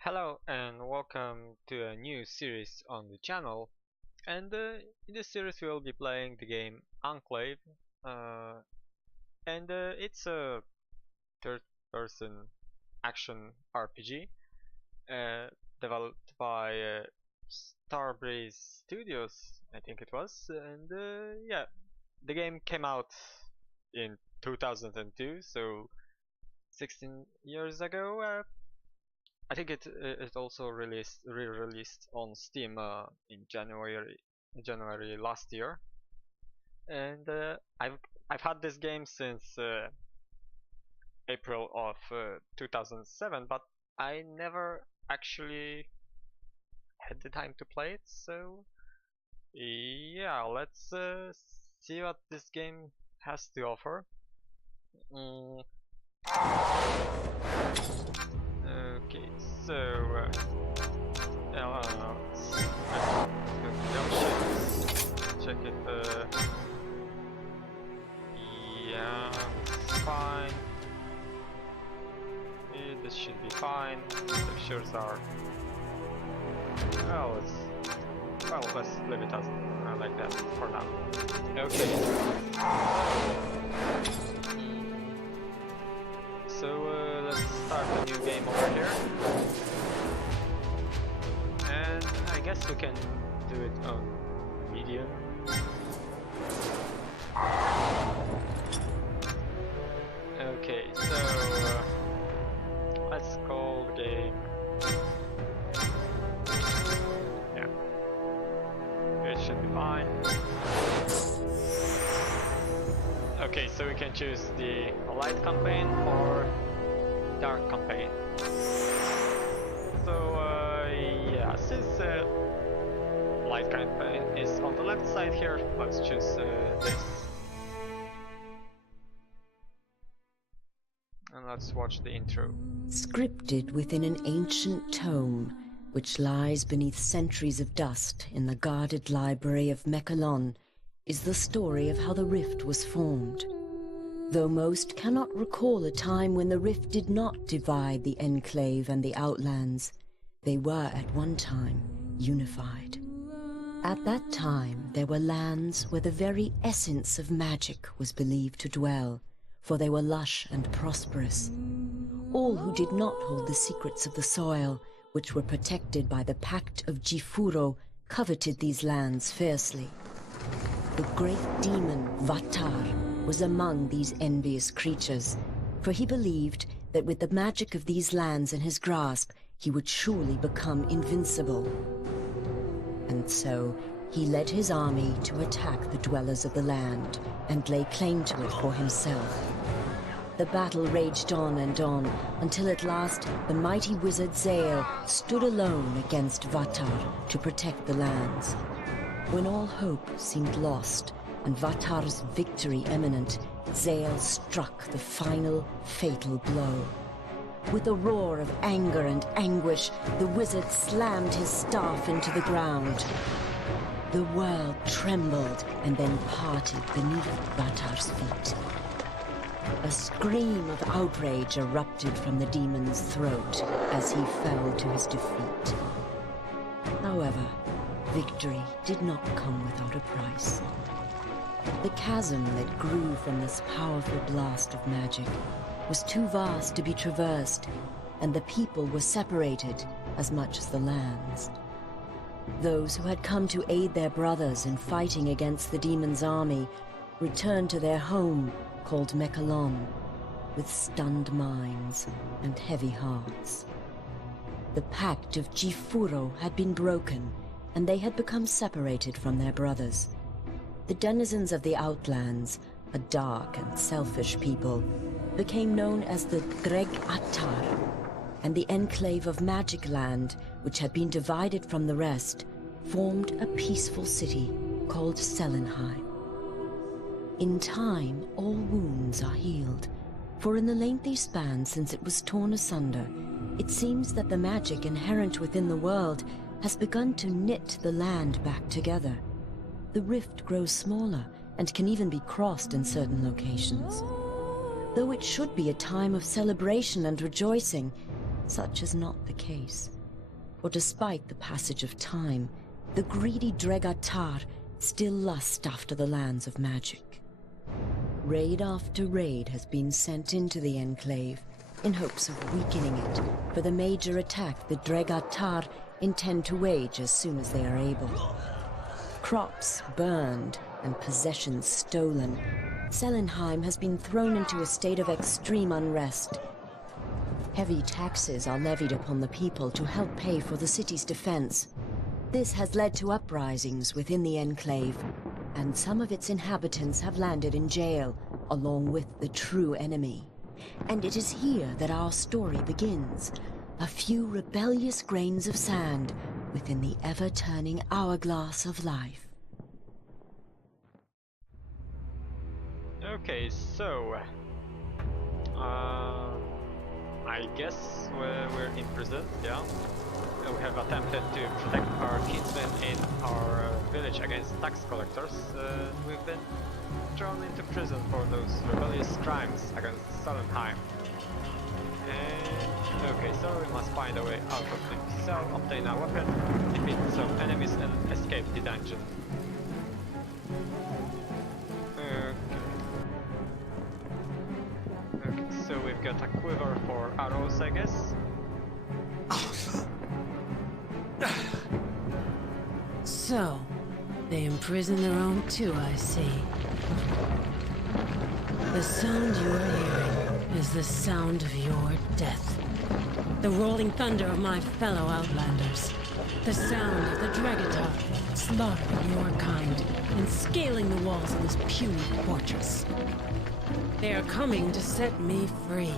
Hello and welcome to a new series on the channel. And in this series we'll be playing the game Enclave. Uh, it's a third-person action RPG developed by Starbreeze Studios, I think it was. And yeah, the game came out in 2002, so 16 years ago. I think it also re-released on Steam in January last year, and I've had this game since April of 2007, but I never actually had the time to play it. So yeah, let's see what this game has to offer. Mm. Okay, so let's go to the options, check it. Yeah, it's fine. This should be fine. Textures are well. Let's leave it as like that for now. Okay. So let's start a new game over here, and I guess we can do it on medium. Okay, so let's call the game. Yeah, it should be fine. Okay, so we can choose the light campaign or dark campaign. So yeah, since light campaign is on the left side here, let's choose this. And let's watch the intro. Scripted within an ancient tome, which lies beneath centuries of dust in the guarded library of Mechalon, is the story of how the rift was formed. Though most cannot recall a time when the rift did not divide the Enclave and the Outlands, they were at one time unified. At that time, there were lands where the very essence of magic was believed to dwell, for they were lush and prosperous. All who did not hold the secrets of the soil, which were protected by the Pact of Jifuro, coveted these lands fiercely. The great demon Vatar was among these envious creatures, for he believed that with the magic of these lands in his grasp, he would surely become invincible. And so, he led his army to attack the dwellers of the land and lay claim to it for himself. The battle raged on and on, until at last the mighty wizard Zale stood alone against Vatar to protect the lands. When all hope seemed lost, and Vatar's victory imminent, Zale struck the final, fatal blow. With a roar of anger and anguish, the wizard slammed his staff into the ground. The world trembled and then parted beneath Vatar's feet. A scream of outrage erupted from the demon's throat as he fell to his defeat. However, victory did not come without a price. The chasm that grew from this powerful blast of magic was too vast to be traversed, and the people were separated as much as the lands. Those who had come to aid their brothers in fighting against the demon's army returned to their home called Mechalon, with stunned minds and heavy hearts. The Pact of Jifuro had been broken, and they had become separated from their brothers. The denizens of the Outlands, a dark and selfish people, became known as the Greg Attar, and the Enclave of Magic Land, which had been divided from the rest, formed a peaceful city called Selenheim. In time, all wounds are healed, for in the lengthy span since it was torn asunder, it seems that the magic inherent within the world has begun to knit the land back together. The rift grows smaller and can even be crossed in certain locations. Though it should be a time of celebration and rejoicing, such is not the case. For despite the passage of time, the greedy Dregatar still lust after the lands of magic. Raid after raid has been sent into the Enclave in hopes of weakening it for the major attack the Dregatar intend to wage as soon as they are able. Crops burned and possessions stolen, Selenheim has been thrown into a state of extreme unrest. Heavy taxes are levied upon the people to help pay for the city's defense. This has led to uprisings within the Enclave, and some of its inhabitants have landed in jail, along with the true enemy. And it is here that our story begins. A few rebellious grains of sand within the ever-turning hourglass of life. Okay, so I guess we're imprisoned, yeah. We have attempted to protect our kinsmen in our village against tax collectors. We've been thrown into prison for those rebellious crimes against Salenheim. And okay, so we must find a way out of the cell, obtain a weapon, defeat some enemies and escape the dungeon. Okay, so we've got a quiver for arrows, I guess. So, they imprison their own too, I see. The sound you're hearing is the sound of your death. The rolling thunder of my fellow Outlanders. The sound of the Dregatar slaughtering your kind and scaling the walls of this puny fortress. They are coming to set me free.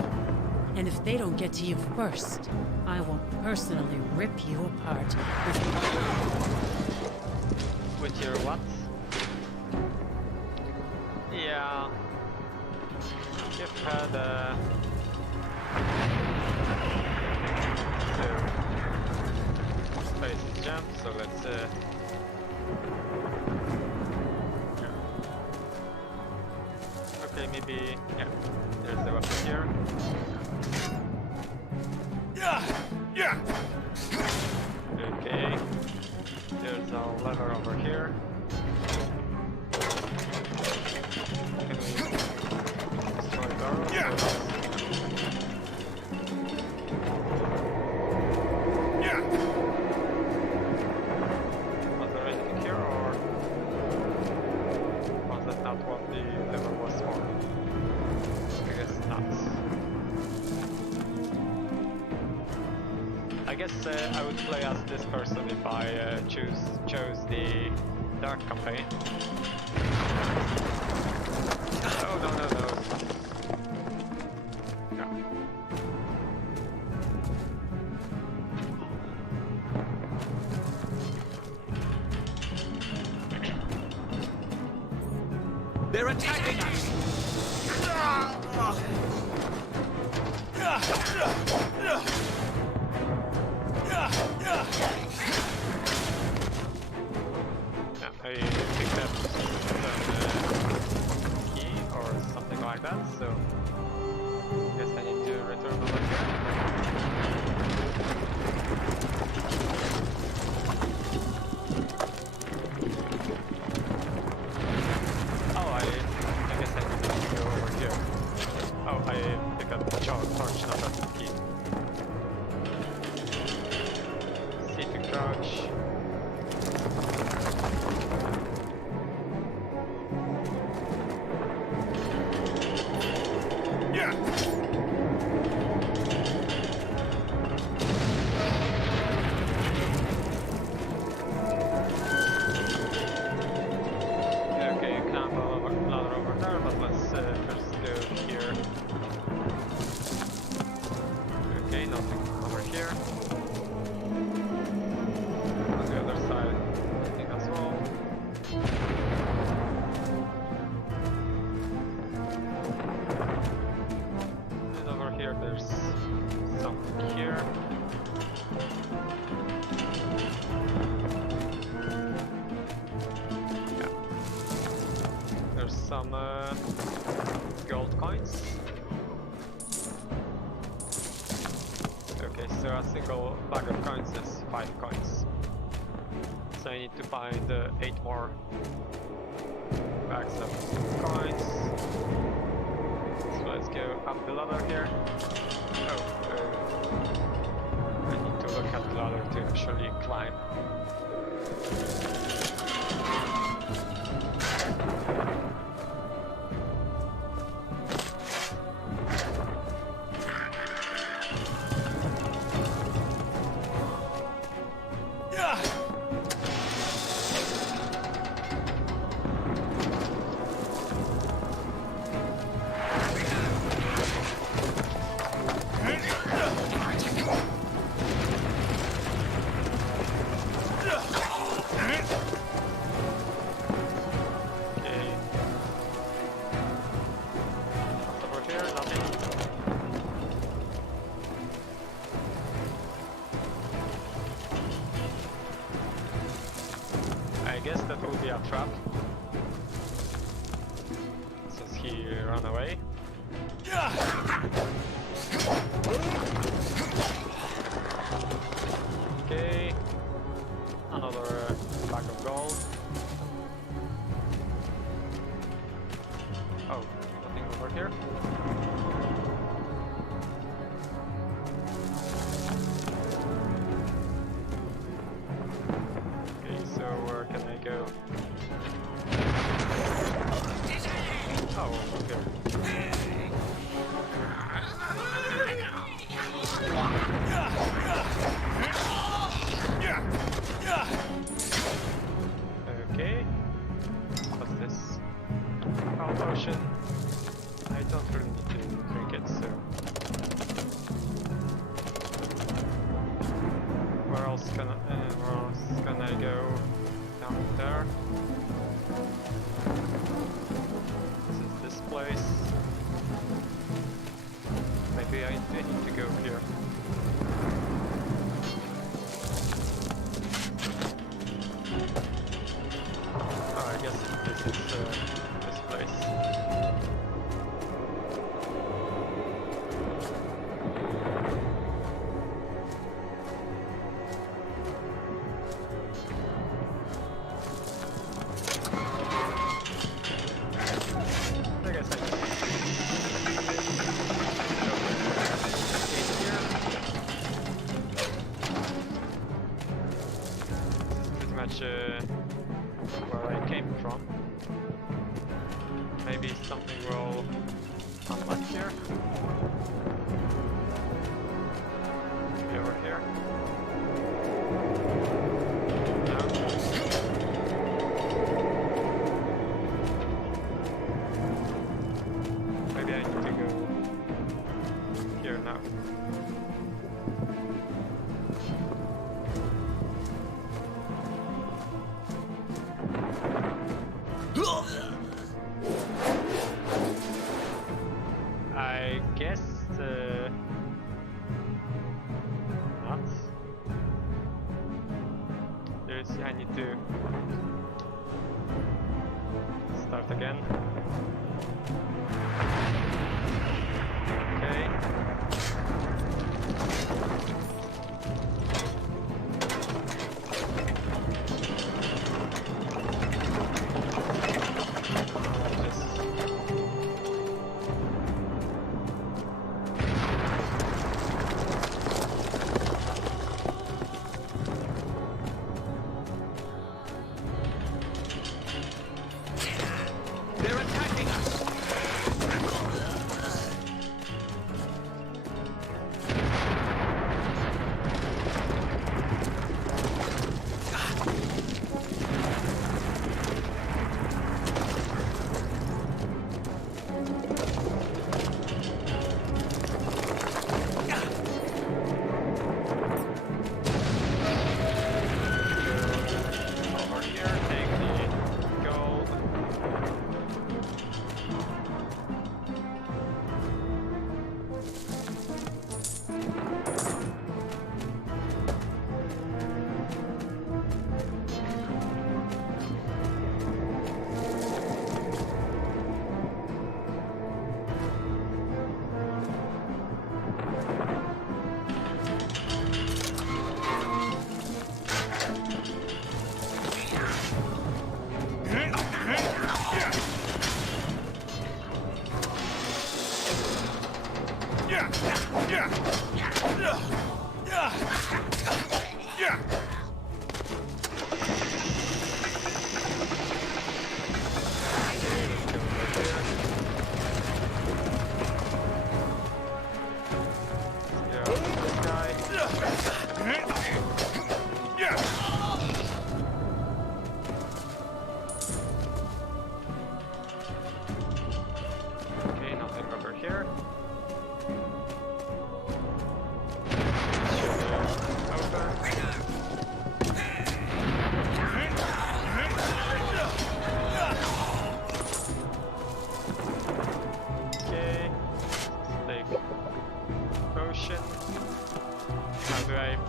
And if they don't get to you first, I will personally rip you apart with your what? Yeah. You've had a... So... Space jump, so let's okay, maybe... yeah. There's the weapon here. Okay. There's a lever over here. Can we destroy barrels? Was there anything here, or was that not what the lever was for? I guess not. I guess I would play as this person if I chose the dark campaign. Oh no no no! No. They're attacking us! I picked up some key or something like that, so I guess I need to return over here. Oh, I guess I need to go over here. Oh, I picked up the torch, not the key. C to crouch. bag of coins is 5 coins. So I need to find 8 more bags of coins. So let's go up the ladder here. Oh, I need to look at the ladder to actually climb. I guess that will be a trap, since he ran away. Okay, another bag of gold. Oh, nothing over here. So where can I go? Oh, okay. Okay. What's this? Oh, potion. I don't really need to drink it, so... Where else can I go? Down there. This is this place. Maybe I need to go here. Oh, I guess this is this place. Where I came from. Maybe something will unlock here. Maybe over here. No. Maybe I need to go here now. I guess not. I need to start again. Okay. They're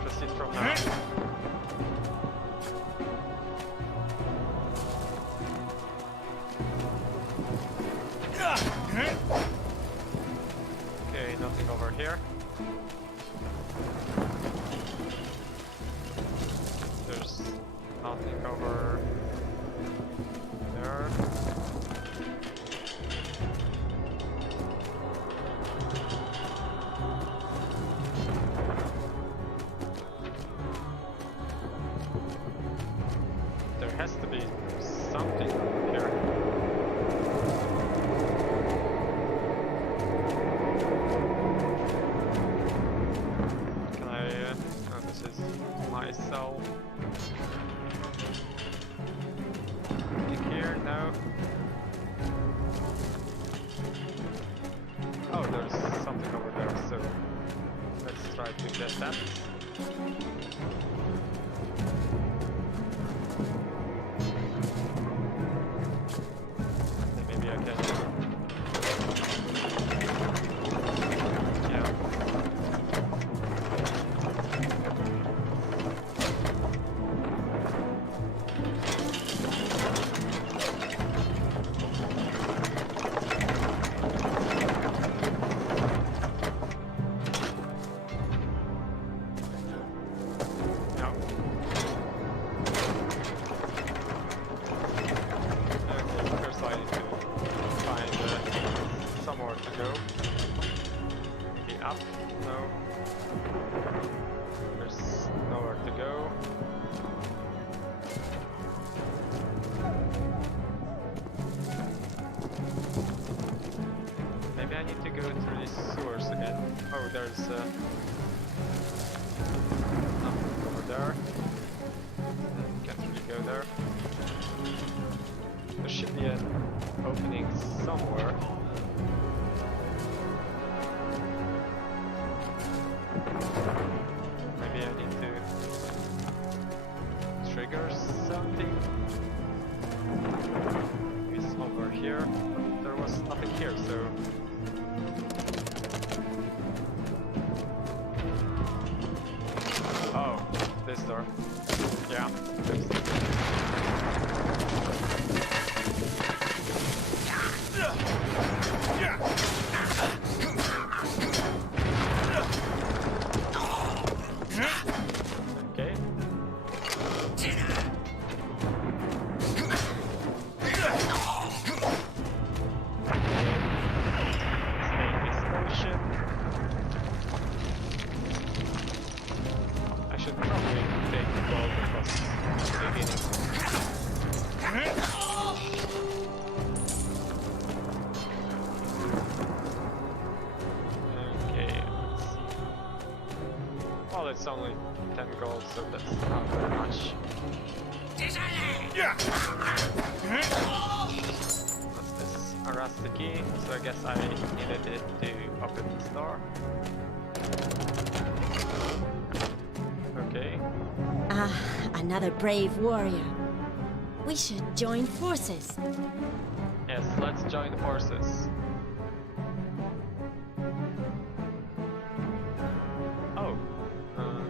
proceed from now. Okay, nothing over here. There's nothing over there. There has to be something here. Can I? Oh, this is my cell. Anything here? No. Oh, there's something over there. So let's try to get that. Maybe I can. Yeah. No. Okay, first I need to find somewhere to go. Maybe up? No. There's nowhere to go. Maybe I need to go through these sewers again. Oh, there's nothing over there. Can't really go there. There should be an opening somewhere. Maybe I need to trigger something. It's over here. But there was nothing here, so. Oh, this door. Yeah, there's okay. I should probably take the ball because the beginning. Okay, let's see. Well, it's only 10 gold, so that's not very much. What's this? Arrest the key, so I guess I needed it to open this door. Okay. Ah, another brave warrior. We should join forces. Yes, let's join forces. Oh,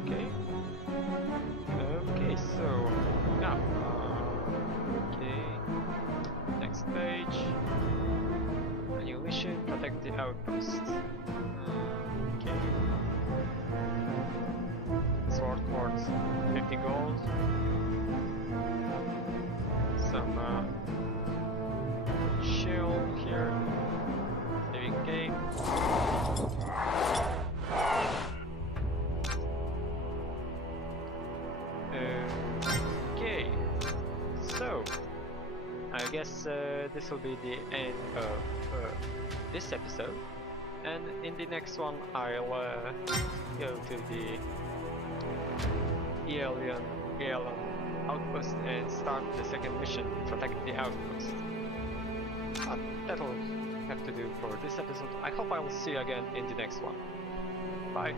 okay. Okay, so now, okay. Next page. A new mission: protect the outpost. Okay. Sword quartz, 50 gold. Some shield here. Saving game. Okay, so I guess this will be the end of this episode, and in the next one I'll go to the alien outpost and start the second mission, protect the outpost. But that'll have to do for this episode. I hope I will see you again in the next one. Bye.